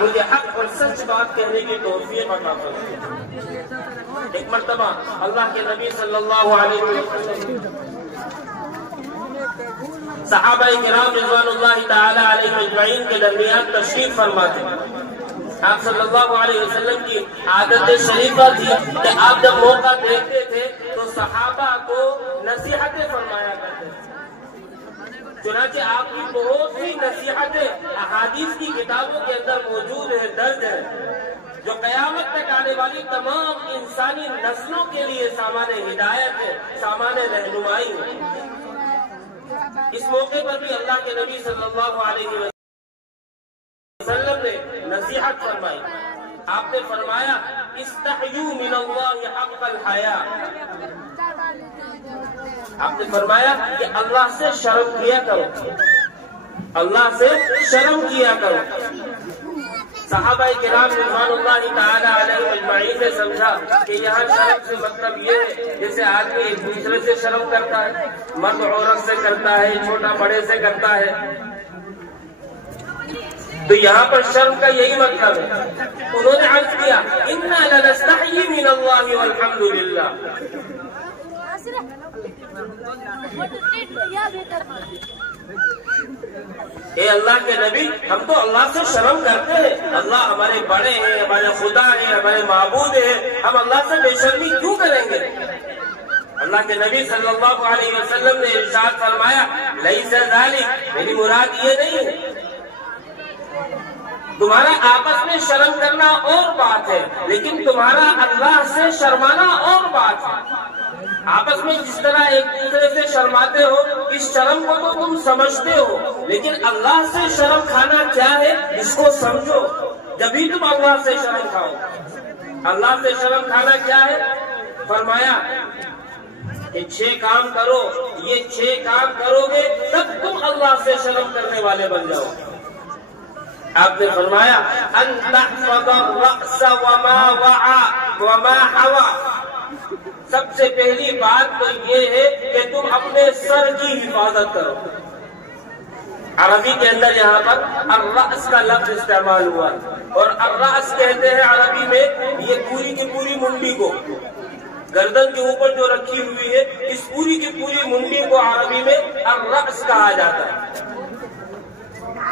مجھے حق اور سچ بات کہنے کی توفیق عطا فرمائے۔ ایک مرتبہ اللہ کے نبی صلی اللہ علیہ وسلم صحابہ کرام رضوان اللہ تعالی علیہ اجمعین کے درمیان تشریف فرما تھے۔ آپ صلی اللہ علیہ وسلم کی عادت شریفہ تھی کہ آپ جب موقع دیکھتے تھے تو صحابہ کو نصیحتیں فرمایا کرتے تھے۔ چنانچہ آپ کی بہت سی نصیحتیں احادیث کی کتابوں کے اندر موجود ہیں، درج ہیں، جو قیامت تک آنے والی تمام انسانی نسلوں کے لیے سامان ہدایت ہے، سامان رہنمائی ہے۔ اس موقع پر بھی اللہ کے نبی صلی اللہ علیہ وسلم نے نصیحت فرمائی۔ آپ نے فرمایا استحیوا من اللہ حق الحیا۔ آپ نے فرمایا کہ اللہ سے شرم کیا کرو، اللہ سے شرم کیا کرو۔ صحابہ کرام رضوان اللہ تعالی علیہ اجمعین نے سمجھا کہ یہاں شرم سے مطلب یہ ہے جیسے آدمی ایک دوسرے سے شرم کرتا ہے، مرد عورت سے کرتا ہے، چھوٹا بڑے سے کرتا ہے، تو یہاں پر شرم کا یہی مطلب ہے۔ انہوں نے عرض کیا انا لنستحیی من اللہ والحمد للہ۔ اے اللہ کے نبی، ہم تو اللہ سے شرم کرتے ہیں، اللہ ہمارے بڑے ہیں، ہمارے خدا ہیں، ہمارے معبود ہیں، ہم اللہ سے بے شرمی کیوں کریں گے؟ اللہ کے نبی صلی اللہ علیہ وسلم نے ارشاد فرمایا لیس ذالک، میری مراد یہ نہیں ہے۔ تمہارا آپس میں شرم کرنا اور بات ہے، لیکن تمہارا اللہ سے شرمانا اور بات ہے۔ آپس میں جس طرح ایک دوسرے سے شرماتے ہو، اس شرم کو تو تم سمجھتے ہو، لیکن اللہ سے شرم کھانا کیا ہے اس کو سمجھو، جبھی تم اللہ سے شرم کھاؤ۔ اللہ سے شرم کھانا کیا ہے؟ فرمایا کہ 6 کام کرو، یہ 6 کام کرو گے تب تم اللہ سے شرم کرنے والے بن جاؤ۔ آپ نے فرمایا ان تحفظ الرأس وما وعى وما حوى۔ سب سے پہلی بات تو یہ ہے کہ تم اپنے سر کی حفاظت کرو۔ عربی کے اندر یہاں پر الرأس کا لفظ استعمال ہوا، اور الرأس کہتے ہیں عربی میں یہ پوری کی پوری منڈی کو، گردن کے اوپر جو رکھی ہوئی ہے اس پوری کی پوری منڈی کو عربی میں الرأس کہا جاتا ہے۔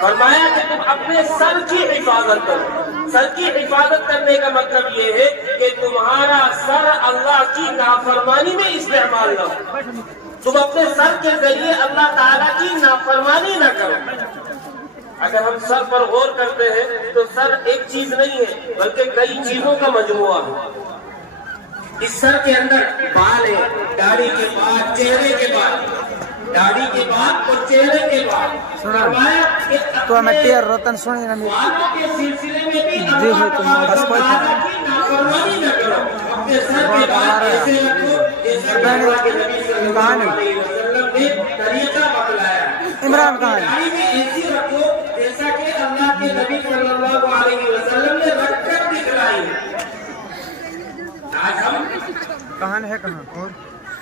فرمایا کہ تم اپنے سر کی حفاظت کرو۔ سر کی حفاظت کرنے کا مطلب یہ ہے کہ تمہارا سر اللہ کی نافرمانی میں استعمال نہ ہو، تم اپنے سر کے ذریعے اللہ تعالیٰ کی نافرمانی نہ کرو۔ اگر ہم سر پر غور کرتے ہیں تو سر ایک چیز نہیں ہے بلکہ کئی چیزوں کا مجموعہ ہے۔ اس سر کے اندر بال ہے، داڑھی کے بعد چہرے کے بعد، داڑھی کے بعد اور چہرے کے بعد۔ تو ہمیں تیر روتن سنی نہ ملی کے سلسلے میں بھی اللہ تعالیٰ کی نافرمانی نہ کرو، اپنے سر کے بعد ایسے رکھو جیسا کہ اللہ کے نبی صلی اللہ علیہ وسلم نے طریقہ بتلایا۔ عمران کہاں داڑھی بھی ایسی رکھو جیسا کہ اللہ کے نبی صلی اللہ علیہ وسلم نے رکھ کر دکھلائی ہے۔ آج ہم کہاں ہے کہاں اور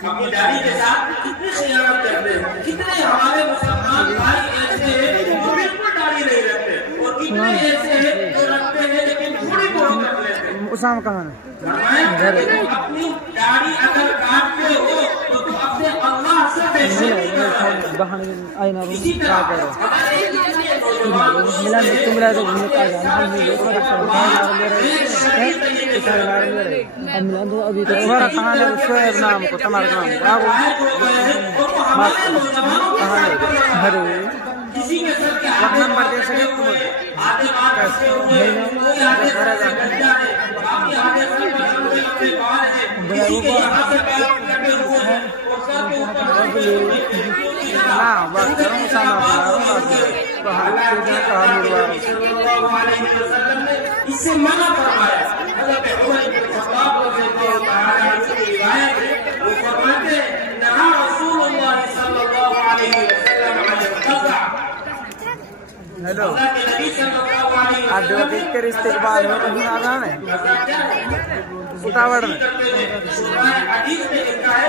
اپنی داڑھی کے ساتھ کتنی خیانت کرتے ہیں، کتنے ہمارے مسلمان بھائی ایسے ہیں جو بالکل داڑھی نہیں رکھتے، اور کتنے ایسے ہیں جو رکھتے ہیں لیکن تھوڑی بہت رکھ لیتے ہیں۔ اسام کہاں ہے؟ فرمایا کہ تم اپنی داڑھی اگر کاٹتے ہو تو تم اپنے اللہ سے بے شرمی کرو۔ اسی طرح ہمارے کتنے نوجوان نام کو تمہارا نام کسی کے سر کے آگے نمبر دے سکے آدھے بات سے ہوئے، کوئی آدھے سر سے گنجا ہے، باقی آدھے سر پر لمبے لمبے بال ہیں، کسی کے یہاں سے پیر کٹے ہوئے ہیں اور سر کے اوپر اس سے منع فرمایا۔ حضرت عمر بن خطاب رضی اللہ تعالی عنہ کی روایت ہے، وہ فرماتے ہیں نہا رسول اللہ صلی اللہ علیہ وسلم عن القزع۔ اللہ کے نبی صلی اللہ علیہ وسلم کے استقبال میں کہیں آگاہ ہے اٹاوڑ میں حدیث میں لکھا ہے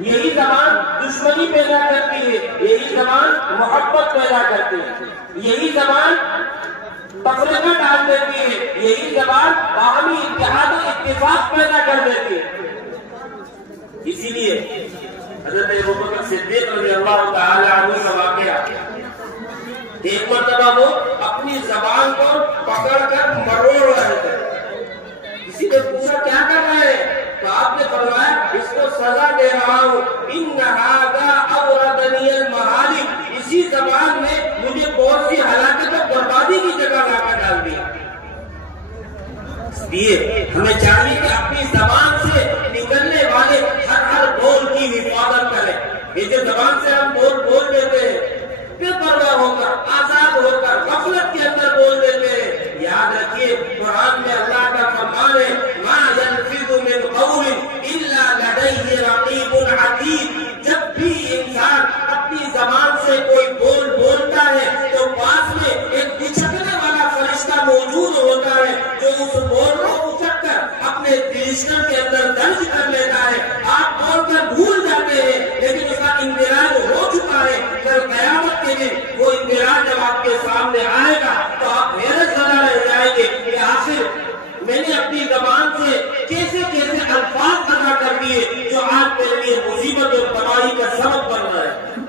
یہی زبان دشمنی پیدا کرتی ہے، یہی زبان محبت پیدا کرتی ہے، یہی زبان تفرقہ ڈال دیتی ہے، یہی زبان باہمی اتحاد و اتفاق پیدا کر دیتی ہے۔ اسی لیے حضرت ابوبکر صدیق رضی اللہ تعالی عنہ کا واقعہ، ایک مرتبہ وہ اپنی زبان کو پکڑ کر مروڑ رہے تھے، کسی نے پوچھا کیا کر رہے ہیں؟ تو آپ نے فرمایا اس کو سزا دے رہا ہوں، ان ھذا اوردنی المہالک، اسی زبان نے مجھے بہت سی ہلاکت اور بربادی کی جگہ لا کر ڈال دیا۔ اس لیے ہمیں چاہیے کہ اپنی زبان سے نکلنے والے ہر بول کی حفاظت کریں۔ یہ جو زبان سے ہم بول دیتے ہیں، بے پرواہ ہو کر، آزاد ہو کر، غفلت کے اندر بول دیتے ہیں، یاد رکھیے قرآن میں اللہ کا فرمان ہے ما يلفظ من قول الا لديه رقیب عتید۔ جب بھی انسان اپنی زبان سے کوئی بول بولتا ہے تو پاس میں ایک اچکنے والا فرشتہ موجود ہوتا ہے جو اس بول کو اچک کر اپنے رجسٹر کے اندر درج کر لیتا ہے۔ آپ بول کر بھول جاتے ہیں لیکن اس کا اندراج ہو چکا ہے، کل قیامت کے دن وہ اندراج جب آپ کے سامنے آئے گا تو آپ حیرت زدہ رہ جائیں گے کہ آخر میں نے اپنی زبان سے کیسے کیسے الفاظ ادا کر دیے جو آج میرے لیے مصیبت اور تباہی کا سبب بن رہا ہے۔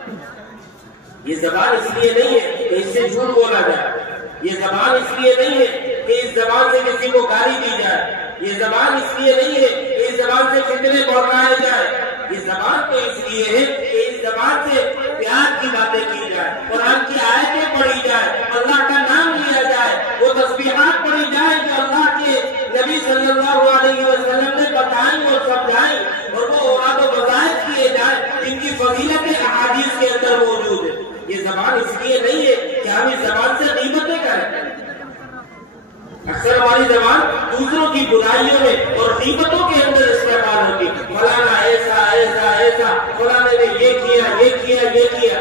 یہ زبان اس لیے نہیں ہے کہ اس سے جھوٹ بولا جائے، یہ زبان اس لیے نہیں ہے کہ اس زبان سے کسی کو گالی دی جائے، یہ زبان اس لیے نہیں ہے کہ اس زبان سے فتنے بڑھائے جائے، یہ زبان تو اس لیے ہے کہ اس زبان سے پیار کی باتیں کی جائے، قرآن کی آیتیں پڑھی جائے، اللہ کا نام لیا جائے، وہ تسبیحات پڑھی جائے جو اللہ کے نبی صلی اللہ علیہ وسلم نے بتائیں اور سمجھائیں، اور وہ اوراد و وظائف کیے جائیں جن کی فضیلتیں احادیث کے اندر موجود ہے۔ یہ زبان اس لیے نہیں ہے کہ ہم اس زبان سے غیبتیں کریں۔ اکثر ہماری زبان دوسروں کی برائیوں میں اور غیبتوں کے اندر استعمال ہوتی ہے، فلانا ایسا ایسا ایسا، فلانے نے یہ کیا یہ کیا یہ کیا،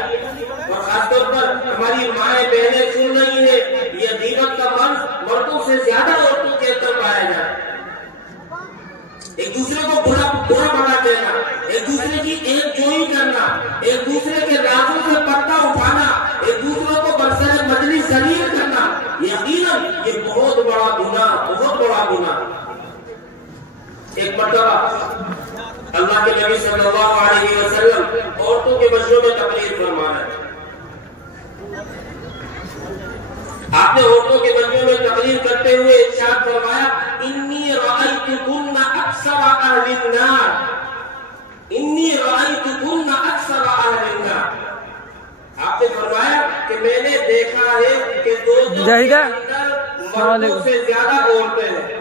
اور خاص طور پر ہماری مائیں بہنیں سن رہی ہیں، یہ غیبت کا مرض مردوں سے زیادہ عورتوں کے اندر پایا جاتا ہے۔ ایک دوسرے کو برا بھلا کہنا، ایک دوسرے کی ایک جوئی کرنا، ایک دوسرے کے رازوں سے پردہ اٹھانا، ایک دوسرے کو برسر مجلس ذلیل کرنا، یقیناً یہ بہت بڑا گناہ، بہت بڑا گناہ۔ ایک مرتبہ اللہ کے نبی صلی اللہ علیہ وسلم عورتوں کے مجلسوں میں تقریر فرما رہے ہیں۔ آپ نے عورتوں کے مجلسوں میں تقریر کرتے ہوئے ارشاد فرمایا انی رأیتکن اکثر اہل النار، انی رأیتکن اکثر اہل النار۔ آپ نے فرمایا کہ میں نے دیکھا ہے کہ دوزخ کے اندر مردوں سے زیادہ عورتیں ہیں،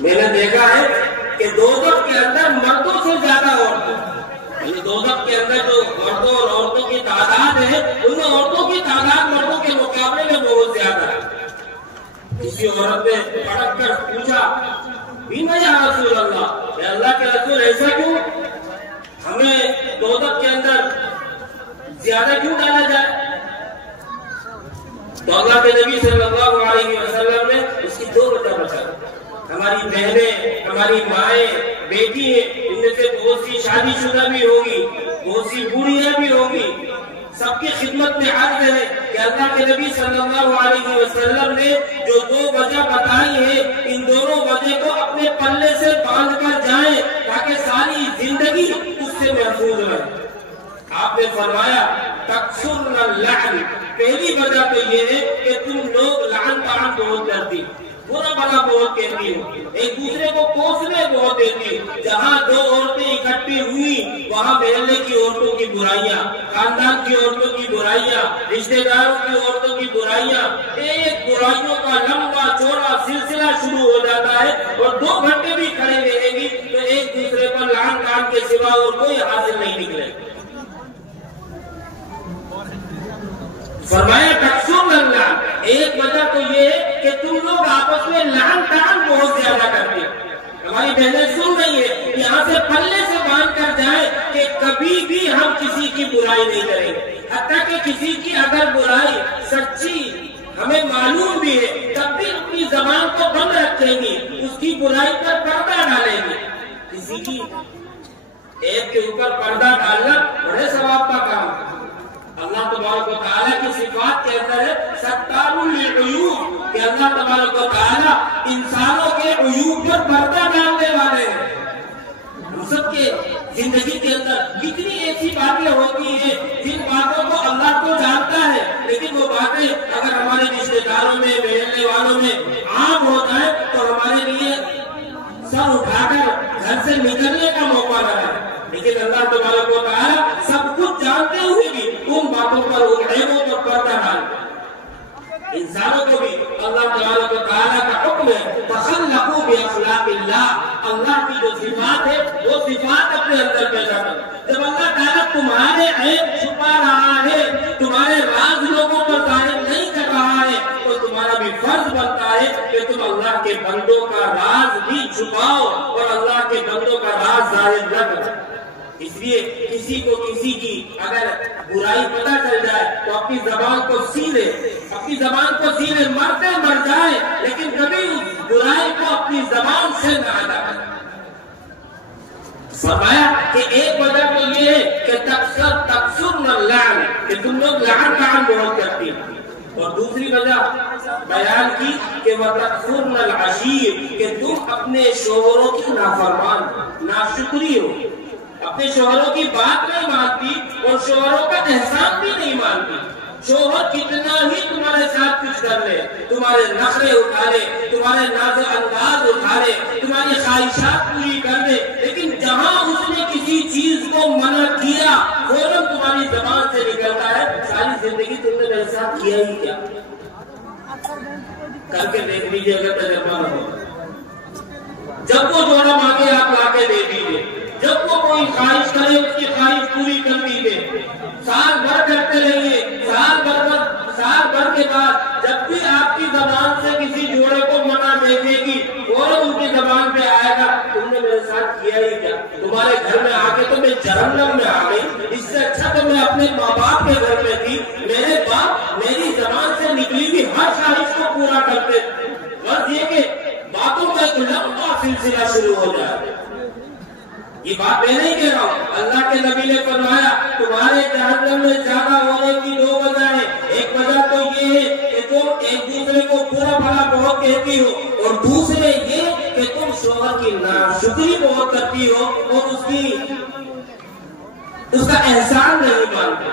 میں نے دیکھا ہے کہ دوزخ کے اندر مردوں سے زیادہ عورتیں ہیں۔ دوزخ کے اندر جو مردوں اور عورتوں کی تعداد ہے ان میں عورتوں کی تعداد مردوں کے مقابلے میں بہت زیادہ ہے۔ کسی عورت نے پڑک کر پوچھا یا رسول اللہ، اے اللہ کے رسول ایسا کیوں؟ ہمیں دوزخ کے اندر زیادہ کیوں ڈالا جائے؟ تو اللہ کے نبی صلی اللہ علیہ وسلم نے اس کی دو وجہ بتائی۔ ہماری بہنیں، ہماری مائیں، بیٹی ہیں، ان میں سے بہت سی شادی شدہ بھی ہوگی، بہت سی بوڑھیاں بھی ہوگی، سب کی خدمت میں عرض ہے کہ اللہ کے نبی صلی اللہ علیہ وسلم نے جو دو وجہ بتائی ہے ان دونوں وجہ کو اپنے پلے سے باندھ کر جائیں تاکہ ساری زندگی اس سے محفوظ رہے۔ آپ نے فرمایا تکثرن اللعن، پہلی وجہ تو یہ ہے کہ تم لوگ لعن طعن بہت کرتی، برا بھلا بہت کہتی ہو، ایک دوسرے کو کوسنے بہت دیتی ہو۔ جہاں دو عورتیں اکٹھی ہوئی وہاں محلے کی عورتوں کی برائیاں، خاندان کی عورتوں کی برائیاں، رشتہ داروں کی عورتوں کی برائیاں، ایک برائیوں کا لمبا چوڑا سلسلہ شروع ہو جاتا ہے، اور 2 گھنٹے بھی کھڑے رہیں گی تو ایک دوسرے پر لعن طعن کے سوا اور کوئی حاصل نہیں نکلے۔ فرمایا تکثر اللعن، ایک وجہ تو یہ ہے کہ تم لوگ آپس میں لعن طعن بہت زیادہ کرتے ہیں۔ ہماری بہنیں سن رہی ہے، یہاں سے پلے سے باندھ کر جائیں کہ کبھی بھی ہم کسی کی برائی نہیں کریں گے، حتیٰ کہ کسی کی اگر برائی سچی ہمیں معلوم بھی ہے تب بھی اپنی زبان کو بند رکھیں گی، اس کی برائی پر پردہ ڈالیں گی۔ کسی کی ایپ کے اوپر پردہ ڈالنا بڑے ثواب کا کام ہے۔ اللہ تبارک و تعالیٰ کی صفات کے اندر ہے ستار للعیوب، کہ اللہ تبارک و تعالیٰ انسانوں کے عیوب پر پردہ ڈالنے والے ہیں۔ ہم سب کے زندگی کے اندر کتنی ایسی باتیں ہوتی ہیں جن باتوں کو اللہ کو جانتا ہے، لیکن وہ باتیں اگر ہمارے رشتے داروں میں، ملنے والوں میں عام ہو جائے تو ہمارے لیے سر اٹھا کر گھر سے نکلنے کا موقع نہ ہے۔ لیکن اللہ تبارک و تعالیٰ سب کچھ جانتے ہوئے بھی ان باتوں پر، ان عیبوں پر پردہ ڈالتا ہے۔ انسانوں کو بھی اللہ تبارک و تعالیٰ کا حکم ہے تخلقوا باخلاق اللہ، اللہ کی جو صفات ہے وہ صفات اپنے اندر پیدا کرو۔ جب اللہ تعالیٰ تمہارے عیب چھپا رہا ہے، تمہارے راز لوگوں پر ظاہر نہیں کر رہا ہے، تو تمہارا بھی فرض بنتا ہے کہ تم اللہ کے بندوں کا راز بھی چھپاؤ اور اللہ کے بندوں کا راز ظاہر نہ کرو۔ اس لیے کسی کو کسی کی اگر برائی پتہ چل جائے تو اپنی زبان کو سی لے، اپنی زبان کو سی لے، مرتے مر جائے لیکن کبھی اس برائی کو اپنی زبان سے نہ ادا کرے۔ فرمایا کہ ایک وجہ تو یہ ہے کہ تکثرن اللعن، کہ تم لوگ لعن بہت کرتی ہیں، اور دوسری وجہ بیان کی کہ وتکثرن العشیر، کہ تم اپنے شوہروں کی نافرمان، ناشکری ہو، اپنے شوہروں کی بات نہیں مانتی اور شوہروں کا احسان بھی نہیں مانتی۔ شوہر کتنا ہی تمہارے ساتھ کچھ کر لے، تمہارے نخرے اٹھا لے، تمہارے ناز انداز اٹھا لے، تمہاری خواہشات پوری کر دے، لیکن جہاں اس نے کسی چیز کو منع کیا فوراً تمہاری زبان سے نکلتا ہے ساری زندگی تم نے میرے ساتھ کیا ہی کیا۔ کر کے دیکھ لیجیے اگر تجربہ نہ ہو، جب وہ جوڑا مانگے آپ لا کے دے دیجیے، جب وہ کوئی خواہش کرے اس کی خواہش پوری کر دیجیے، سال بھر کرتے رہیے، سال بھر کے بعد جب بھی آپ کی زبان سے کسی جوڑے کو منع دیکھے گی فوراً ان کی زبان پہ آئے گا تم نے میرے ساتھ کیا ہی کیا، تمہارے گھر میں آ کے تو میں جہنم میں آ گئی، اس سے اچھا تو میں اپنے ماں باپ کے گھر میں تھی، میرے باپ میری زبان سے نکلی ہوئی ہر خواہش کو پورا کرتے، بس یہ کہ باتوں کا ایک لمبا سلسلہ شروع ہو جائے۔ یہ بات میں نہیں کہہ رہا ہوں، اللہ کے نبی نے فرمایا تمہارے جہنم میں زیادہ ہونے کی دو وجہ ہیں، ایک وجہ تو یہ ہے کہ تم ایک دوسرے کو برا بھلا بہت کہتی ہو، اور دوسرے یہ کہ تم شوہر کی ناشکری بہت کرتی ہو اور اس کا احسان نہیں مانتے۔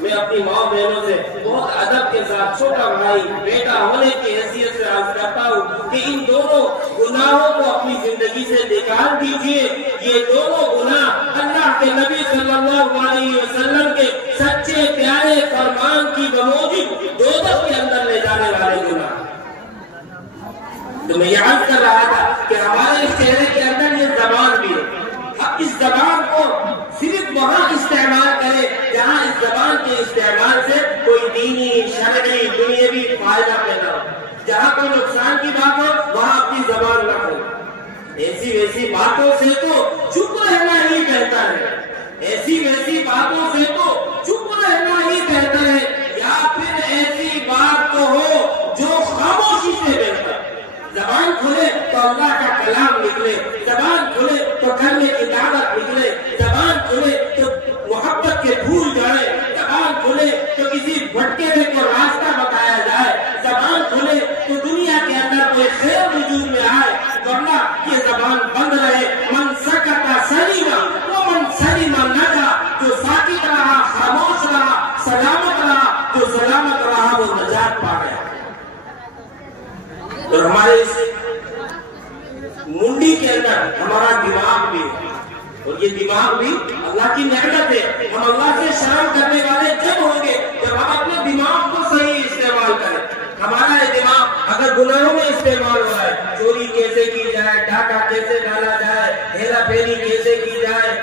میں اپنی ماں بہنوں سے بہت ادب کے ساتھ چھوٹا بھائی بیٹا ہونے کی حیثیت سے عرض کرتا ہوں کہ ان دونوں گناہوں کو اپنی زندگی سے نکال دیجئے، یہ دونوں گناہ اللہ کے نبی صلی اللہ علیہ وسلم کے سچے پیارے فرمان کی بموجب دوزخ کے اندر لے جانے والے گناہ۔ تو میں یاد کر رہا تھا کہ ہمارے اس چہرے کے اندر یہ زبان بھی ہے، اب اس زبان کو صرف وہاں استعمال کرے جہاں اس زبان کے استعمال سے کوئی دینی، شرعی، دنیاوی فائدہ پیدا ہو، جہاں کوئی نقصان کی بات ہو وہاں اپنی زبان نہ ہو۔ ایسی ویسی باتوں سے تو چپ رہنا ہی بہتر ہے، ایسی ویسی باتوں سے تو چپ رہنا ہی بہتر ہے، یا پھر ایسی بات تو ہو جو خاموشی سے بہتر۔ زبان کھلے تو اللہ کا کلام نکلے، زبان کھلے تو کرنے کی دعوت نکلے، زبان کھلے تو محبت کے پھول جڑے، زبان کھلے تو کسی بھٹکے کو راستہ بتایا جائے، زبان کھلے تو دنیا کے اندر کوئی خیر وجود میں آئے، ورنہ یہ زبان بند رہے۔ من سکت سلیما ومن سلم نجا، جو ساکت رہا خاموش رہا سلامت رہا، جو سلامت رہا وہ نجات پا گیا۔ اور ہمارے اس منڈی کے اندر ہمارا دماغ بھی ہے، اور یہ دماغ بھی اللہ کی نعمت ہے۔ ہم اللہ سے شرم کرنے والے جب ہوں گے جب ہم اپنے دماغ کو صحیح استعمال کریں۔ ہمارا یہ دماغ اگر گناہوں میں استعمال ہو رہا ہے، چوری کیسے کی جائے، ڈاکہ کیسے ڈالا جائے، ہیرا پھیری کیسے کی جائے،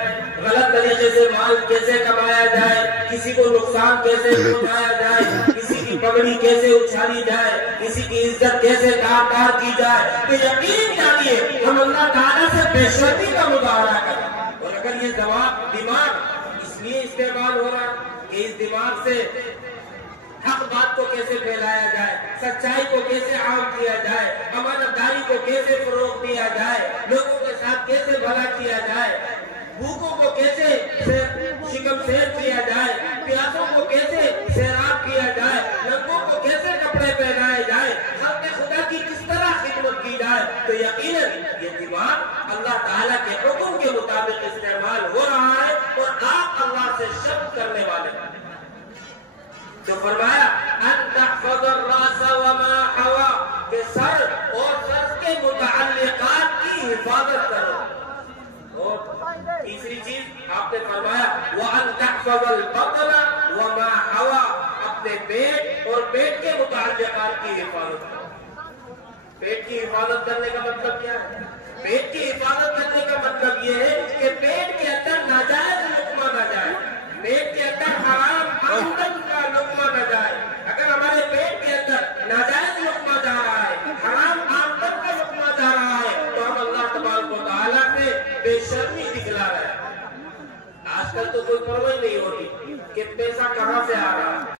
غلط طریقے سے مال کیسے کمایا جائے، کسی کو نقصان کیسے پہنچایا جائے، کسی کی پگڑی کیسے اچھالی جائے، کسی کی عزت کیسے دار کی جائے، تو یقین جانیے ہم اللہ تعالیٰ سے بے شرمی کا مظاہرہ کریں۔ اور اگر یہ دماغ اس لیے استعمال ہو رہا کہ اس دماغ سے حق بات کو کیسے پھیلایا جائے، سچائی کو کیسے عام کیا جائے، امانت داری کو کیسے فروغ دیا جائے، لوگوں کے ساتھ کیسے بھلا کیا جائے، بھوکوں کو کیسے شکم سیر کیا جائے، پیاسوں کو کیسے سیراب کیا جائے، ننگوں کو کیسے کپڑے پہنائے جائے، خلق خدا کی کس طرح خدمت کی جائے، تو یقیناً یہ دماغ اللہ تعالیٰ کے حکم کے مطابق استعمال ہو رہا ہے اور آپ اللہ سے شک کرنے والے ہیں۔ تو فرمایا ان تحفظ الراس وما حوا، کہ سر اور سر کے متعلقات کی حفاظت کرو۔ اور تیسری چیز آپ نے فرمایا وان تحفظ البطن وما حوا، اپنے پیٹ اور پیٹ کے متعلقات کی حفاظت کرو۔ پیٹ کی حفاظت کرنے کا مطلب کیا ہے؟ پیٹ کی حفاظت کرنے کا مطلب یہ ہے کہ پیٹ کے اندر ناجائز لقمہ نہ جائے، پیٹ کے اندر حرام آمدن کا لقمہ نہ جائے۔ اگر ہمارے پیٹ کے اندر ناجائز لقمہ جا رہا ہے، حرام آمدن کا لقمہ جا رہا ہے، تو ہم اللہ تبارک و تعالیٰ سے بے شرمی دکھلا رہے ہیں۔ آج کل تو کوئی پرواہ نہیں ہوتی کہ پیسہ کہاں سے آ رہا